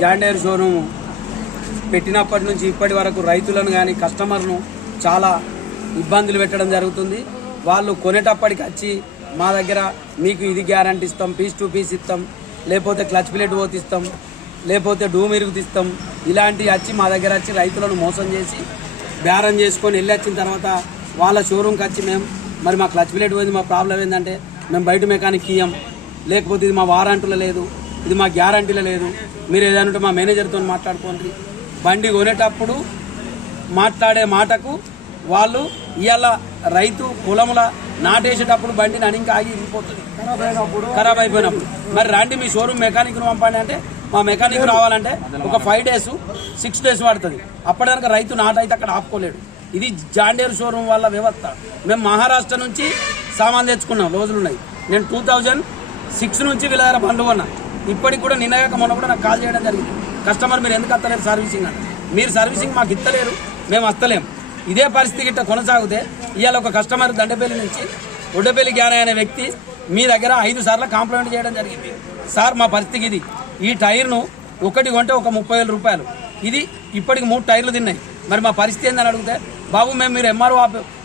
జాండేర్ showroom పెట్టినప్పటి నుంచి ఇప్పటి వరకు రైతులను కానీ కస్టమర్ను చాలా ఇబ్బందులు పెట్టడం జరుగుతుంది. వాళ్ళు కొనేటప్పటికి వచ్చి మా దగ్గర మీకు ఇది గ్యారంటీ ఇస్తాం పీస్ టు పీస్ ఇస్తాం లేకపోతే క్లచ్ ప్లేట్ పోతిస్తాం లేకపోతే డూమ్ ఇరుగుతిస్తాం ఇలాంటివి వచ్చి మా దగ్గర వచ్చి రైతులను మోసం చేసి బేరం చేసుకొని వెళ్ళి వచ్చిన తర్వాత వాళ్ళ షోరూమ్కి వచ్చి మేము మరి మా క్లచ్ ప్లేట్ పోయింది మా ప్రాబ్లం ఏంటంటే మేము బయట మెకానిక్ ఇయ్యం లేకపోతే ఇది మా వారంటులో లేదు. ఇది మా గ్యారంటీలో లేదు. మీరు ఏదైనా ఉంటే మా మేనేజర్తో మాట్లాడుకోండి. బండి కొనేటప్పుడు మాట్లాడే మాటకు వాళ్ళు ఇవాళ రైతు పొలముల నాటేసేటప్పుడు బండిని అణింక ఆగి ఇరిగిపోతుంది. ఖరాబ్ అయిపోయినప్పుడు. మరి రండి మీ షోరూమ్ మెకానిక్ పంపండి అంటే మా మెకానిక్ రావాలంటే ఒక ఫైవ్ డేస్ సిక్స్ డేస్ పడుతుంది. అప్పటిదానికి రైతు నాటైతే అక్కడ ఆపుకోలేడు. ఇది జాండేరు షోరూమ్ వల్ల వ్యవస్థ. మేము మహారాష్ట్ర నుంచి సామాన్ తెచ్చుకున్నాం రోజులు ఉన్నాయి నేను టూ థౌజండ్ సిక్స్ నుంచి వీళ్ళ దగ్గర బండి కొన్నా. ఇప్పటికి కూడా నిన్నగాక మొన్న కూడా నాకు కాల్ చేయడం జరిగింది. కస్టమర్ మీరు ఎందుకు అత్తలేరు సర్వీసింగ్ అని. మీరు సర్వీసింగ్ మాకు ఇస్తలేరు మేము అస్తలేం ఇదే పరిస్థితి గిట్ట కొనసాగితే ఇవాళ ఒక కస్టమర్ దండపల్లి నుంచి ఒడ్డపల్లి జ్ఞాన అనే వ్యక్తి మీ దగ్గర ఐదు సార్లు కాంప్లైంట్ చేయడం జరిగింది. సార్ మా పరిస్థితి ఇది. ఈ టైర్ను ఒకటి కొంటే ఒక ముప్పై వేల రూపాయలు. ఇది ఇప్పటికి మూడు టైర్లు తిన్నాయి. మరి మా పరిస్థితి ఏందని అడిగితే బాబు మేము మీరు ఎంఆర్ఓ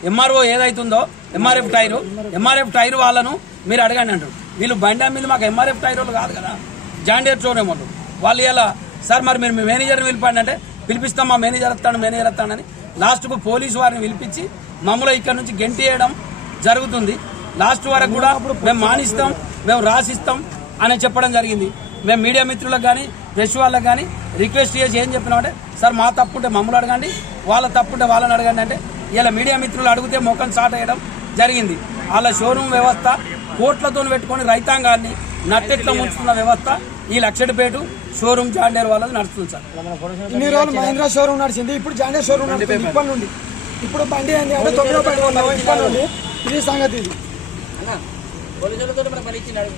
ఎంఆర్ఓ ఏదైతుందో ఎంఆర్ఎఫ్ టైరు ఎంఆర్ఎఫ్ టైర్ వాళ్ళను మీరు అడగండి అంటారు. వీళ్ళు బండి మీద మాకు ఎంఆర్ఎఫ్ టైర్ వాళ్ళు కాదు కదా. జాండియర్ షోరూమ్ వాళ్ళు వాళ్ళు ఇలా సార్ మరి మీరు మీ మేనేజర్ని పిలిపండి అంటే పిలిపిస్తాం మా మేనేజర్ వస్తాడు మేనేజర్ వస్తాడని లాస్ట్కు పోలీసు వారిని పిలిపించి మమ్మల్ని ఇక్కడ నుంచి గెంటేయడం జరుగుతుంది. లాస్ట్ వరకు కూడా మేము మానిస్తాం మేము రాసిస్తాం అని చెప్పడం జరిగింది. మేము మీడియా మిత్రులకు కానీ ప్రెస్ వాళ్ళకి కానీ రిక్వెస్ట్ చేసి ఏం చెప్పినామంటే సార్ మా తప్పుంటే మమ్మల్ని అడగండి వాళ్ళ తప్పుంటే వాళ్ళని అడగండి అంటే ఇలా మీడియా మిత్రులు అడిగితే మొక్కను స్టార్ట్ అయ్యడం జరిగింది. వాళ్ళ షోరూమ్ వ్యవస్థ కోట్లతో పెట్టుకొని రైతాంగాన్ని నట్టెట్లో ముంచుతున్న వ్యవస్థ ఈ లక్షడిపేట షోరూమ్ జాండేర్ వాళ్ళది నడుస్తుంది సార్. ఇన్ని రోజులు మహేంద్ర షోరూమ్ నడిచింది ఇప్పుడు జాండే షోరూమ్ నడుస్తుంది ఇప్పటి నుండి. ఇప్పుడు బండి ఏంటి అంటే తొమ్మిదో బండి కొన్నాం ఇప్పటి నుండి. ఇది సంగతి ఇది. పోలీసులతో మన పని ఇచ్చినాడు